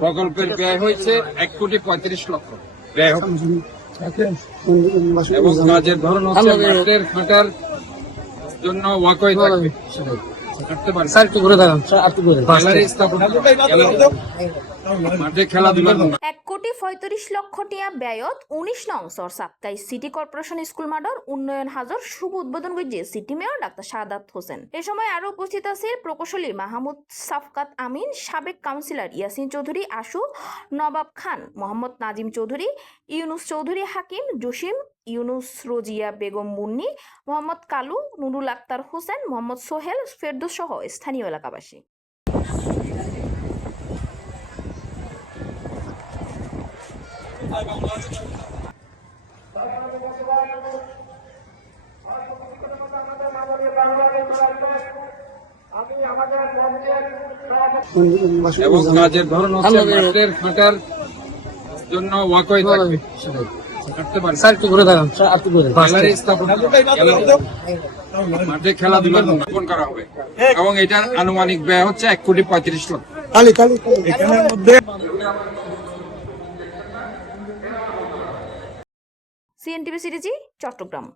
প্রকল্পের ব্যয় হয়েছে 1,35,00,000 ব্যয় হবে। এবং কাজের ধরন হচ্ছে মাঠের খাটার জন্য ওয়াকওয়ে থাকবে। হাঁটতে পারবে। গ্যালারি স্থাপন করা হবে। মাঠে খেলাধুলার জন্য 1,35,00,000 টিয়া ব্যয়ত 19 নং সর সাতকাই সিটি কর্পোরেশন স্কুল মাঠের উন্নয়ন হাজর শুভ উদ্বোধন করছে city mayor doctor Shahadat Hossain. এ সময় আরো উপস্থিত আছে প্রকৌশলী মাহমুদ সাফকাত আমিন, সাবেক কাউন্সিলর ইয়াসিন চৌধুরী আশু, নবাব খান, মোহাম্মদ নাজিম চৌধুরী, ইউনুস চৌধুরী হাকিম, জসিম ইউনুস, রোজিয়া বেগম মুন্নি, মোহাম্মদ কালু, নুরুল আক্তার হোসেন, মোহাম্মদ সোহেল, ফেরদৌস সহ স্থানীয় এলাকাবাসী। এবং কাজের ধরন হচ্ছে মাঠের খাটার জন্য ওয়াকওয়ে থাকবে। হাঁটতে পারবে। গ্যালারি স্থাপন করা হবে। মাঠে খেলাধুলার জন্য স্থাপন করা হবে। এবং এটার আনুমানিক ব্যয় হচ্ছে 1,35,00,000। এখানের মধ্যে সিএনটিভি সিরিজি চট্টগ্রাম।